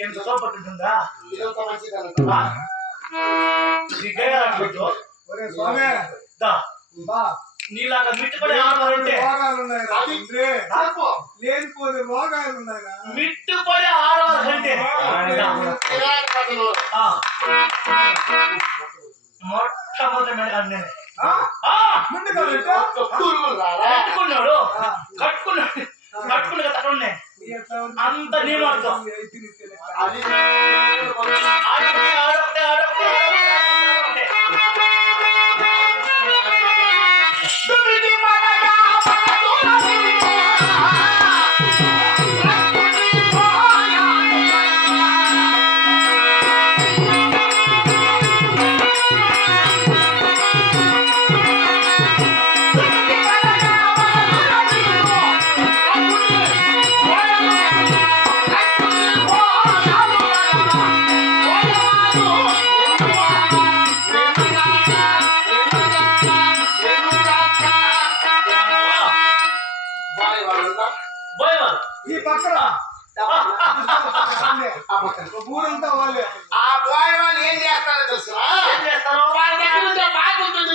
ఎంత సోపట్టుంటుందా ఇదంతా మంచిదన్న ఒరే స్వామి దా బా నీలాగా మిట్టుపడే ఆడవాలంటే లేనిపోతే రోగాలు ఉన్నాయినా మిట్టుపడే ఆడవాలంటే మొట్టమొదటి మెడగాడు నేనే కట్టుకున్నాడు కట్టుకున్న తక్కువనే అంత నేను అర్థం ఈ పక్కన ఊరంతా వాళ్ళే ఆ బాయ్ వాళ్ళు ఏం చేస్తారో తెలుసా ఏం చేస్తారు వాళ్ళ దగ్గర ఉంటే బాగా ఉంటుంది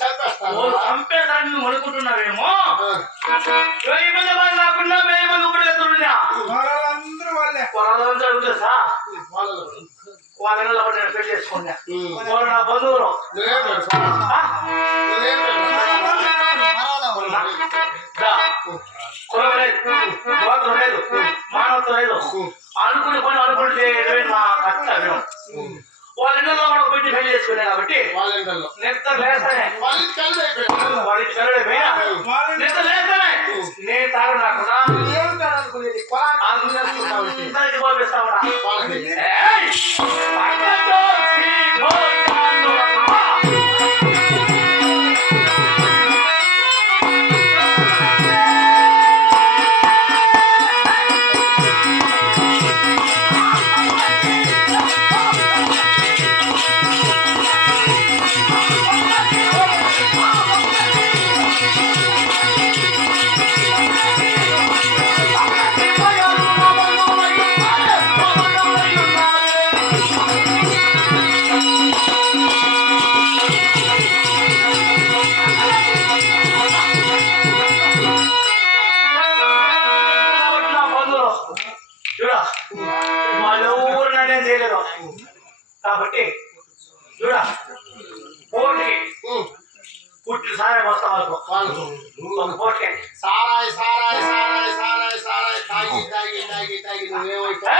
చంపేస్తాను చంపేదాన్ని నువ్వు అనుకుంటున్నావేమో 1000 మంది వాళ్ళు కాకుండా 1000 మంది ఇప్పుడు ఎత్తున్నా వాళ్ళందరూ వాళ్ళే వాళ్ళందరూ అడుగుతా వాళ్ళ నేను పెళ్లి చేసుకున్నా వాళ్ళు నా బంధువులు కులం లేదు గోత్రం లేదు మానవత్వం లేదు అనుకునే పని అనుకుంటే నా కర్తవ్యం వాళ్ళ ఇళ్ళలో మనం పెట్టి పెళ్లి చేసుకున్నా కాబట్టి నిద్ర లేస్తానే వాళ్ళకి కలడైపోయినా నిద్ర లేస్తానే నేను తాగు నాకున్నా అందరికి పంపిస్తావురా కాబట్టి చూడ పోటీకి పుట్టి సారే వస్తా వాళ్ళకు పోటీ సారాయి సారాయి సారాయి సారాయి సారాయి తాగి తాగి తాగి తాగి నువ్వేమైతే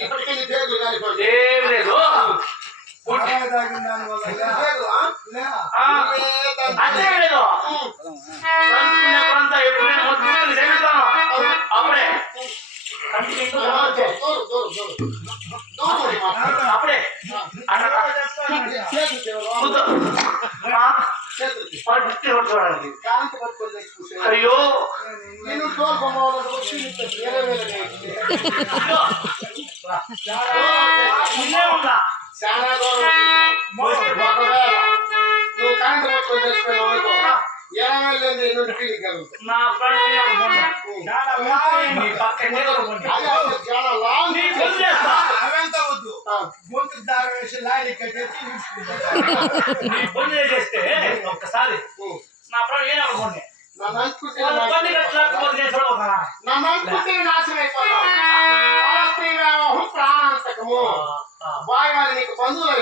ఇప్పటికే నీ పేరు కాలిపోయింది ఏం లేదు అంతే లేదు సంచుకునేప్పుడంతా ఎప్పుడైనా మొత్తం జరుగుతాను అప్పుడే అప్పుడే అయ్యో నేను ఉందా చాలా ఒకవేళ నువ్వు కరెంట్ పట్టుకొని తెచ్చిపోయినావు నా అవంతా వద్దు గొంతు దారి వేసి లారీ కట్టేసి చేస్తే ఒక్కసారి నా ప్రాణం ఏం అనుకోండి నా మంచి నాశనం అయిపోతావు ప్రాణాంతకము బాయ్ వాళ్ళు నీకు బంధువులు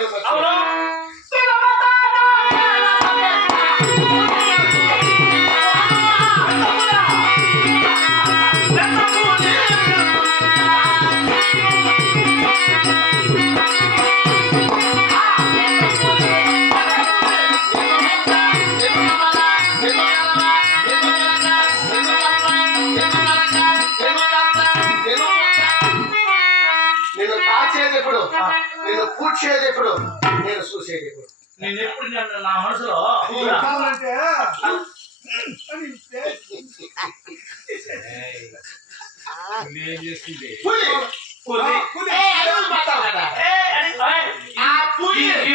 నేను కాచేది ఎప్పుడు నేను కూర్చేది ఎప్పుడు నేను చూసేది ఎప్పుడు నేను ఎప్పుడు నా మనసులో కావాలంటే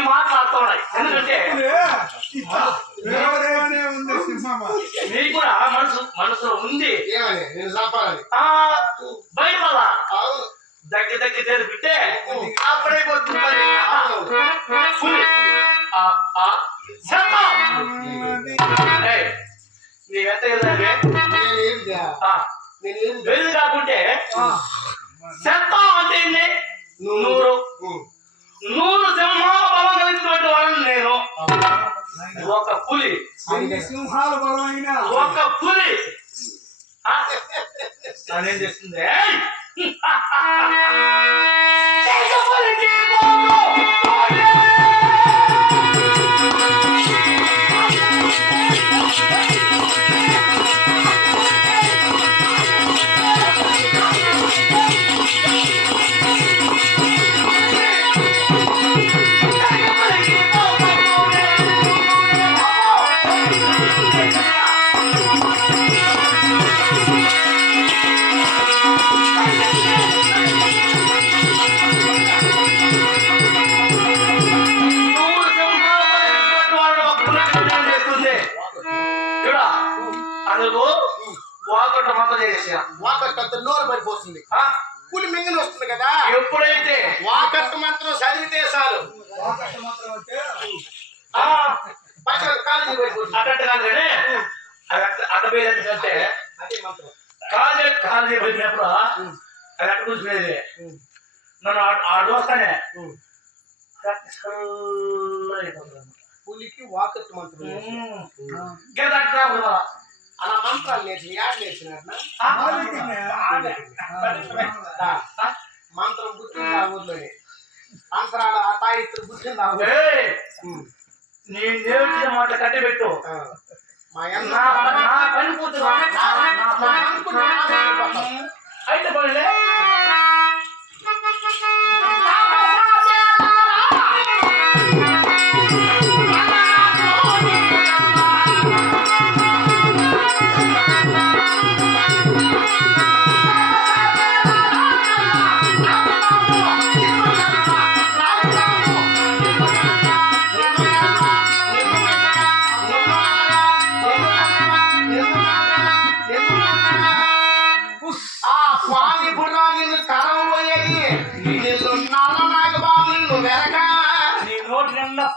మాట్లాడుతున్నాయి ఎందుకంటే ఉంది సింహమ్మ మీకు కూడా మనసులో ఉంది ఏమని నేను చంపాలని భయపడ అవును దగ్గర తెరిపితే అప్పుడైపోతుంది మరి. పులి నీవెంత వెళ్ళు కాకుంటే శతం అంటే ఏంటి? 100 సింహాల బలం కలిగినటువంటి వాళ్ళని నేను. ఒక పులి సింహాలు బలమైన ఒక పులి నన్నేం చేస్తుంది? వాకట్టు నోరు పడిపోతుంది పులి మింగిని వస్తుంది కదా ఎప్పుడైతే వాకట్టు మాత్రం చదివితే చాలు కాలేజీ పడిపోతుంది అటట్టు కాదు కానీ అట్ట పోయేదంటే కాలేజీ పోయినప్పుడు అది అట్ట కూర్చునేది నన్ను ఆడు వస్తానే పులికి వాకట్టు మంత్రం గిరదట్టు అలా మంత్రాలు నేర్చి యాడ్ నేర్చినారు మంత్రం గుర్తింది ఆ ఊర్లోనే మంత్రాలు ఆ తాయిత్తులు గుర్తింది ఆ ఊర్లో నీ నేర్చిన మాట కట్టిపెట్టు మా పని కూతురు అయితే పనిలే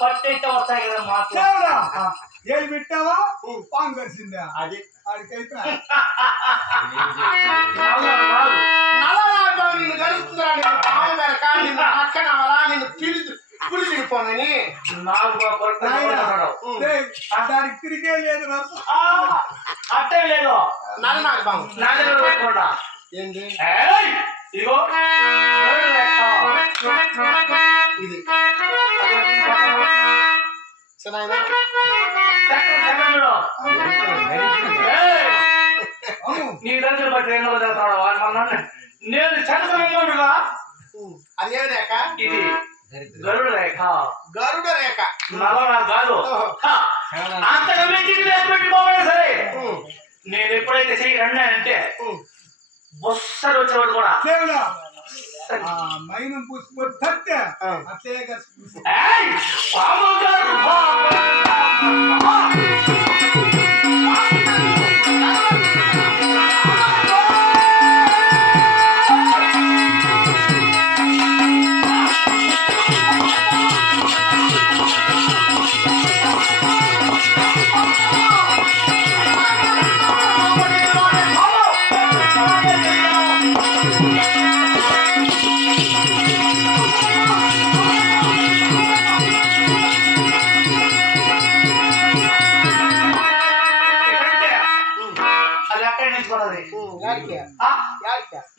పట్టేస్తే వస్తాయి కదా మాకు ఏది పెట్టావా పాము కలిసిందా అది ఆడికైతే నిన్ను కలుస్తుందా నిన్ను పులి తిరిగిపోనని దానికి తిరిగే లేదు అట్టే లేదు నల్ల నాకు బాగు పెట్టుకోండా ఏంటి ఇగో ఇది నీ దగ్గర బట్టి రెండు చదువుతాడు నేను చదువుగా అదే రేఖ ఇది గరుడ రేఖ గరుడ రేఖ నల్ల కాదు అంతగా మించి పెట్టుకోవాలి సరే నేను ఎప్పుడైతే చెయ్యి అన్నానంటే బొస్సలు వచ్చేవాడు కూడా మైనం పుష్పే అట్లే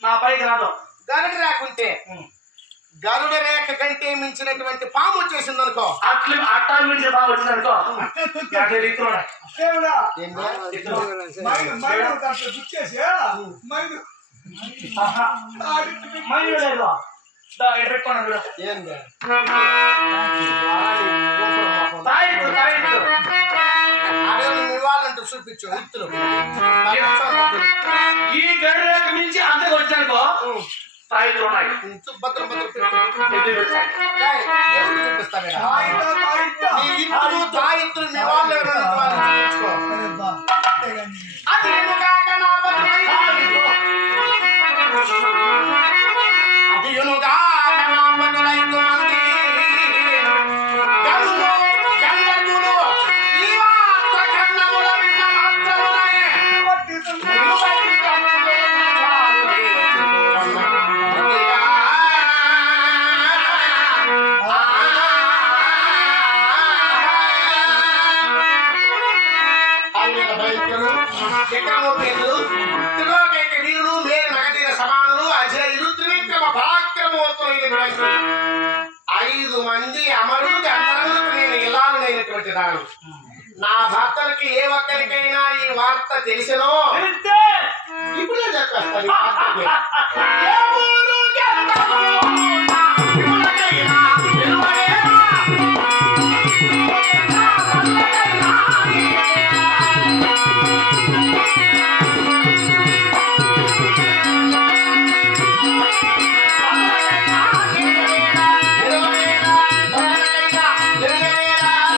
నా పైకి రాదు గరుడ రాకుంటే గరుడ రేఖ కంటే మించినటువంటి పాము వచ్చేసింది అనుకో అట్టా మించిన పాము వచ్చింది అనుకో ఇవ్వాలంటూ చూపించు ఇత్తులు ఈ గరుడ రేఖ మించి అంతకు వచ్చానుకో తాయితులు ఉన్నాయి భద్రం తాయిత్తులు మీ వాళ్ళు చూపించుకో అది కాక నా చక్రమూర్తులు త్రిలోకైక వీరులు మేలు నగదీర సమానులు అజయులు త్రివిక్రమ పరాక్రమవంతులైనటువంటి 5 మంది అమరులు గంధర్వులకు నేను ఇలాలైనటువంటి దాను. నా భర్తలకి ఏ ఒక్కరికైనా ఈ వార్త తెలిసినో తెలిస్తే ఇప్పుడే చెప్పేస్తాను ఈ వార్తకి. ఏ ఊరు గంధర్వులు నా విములకైనా విలువైన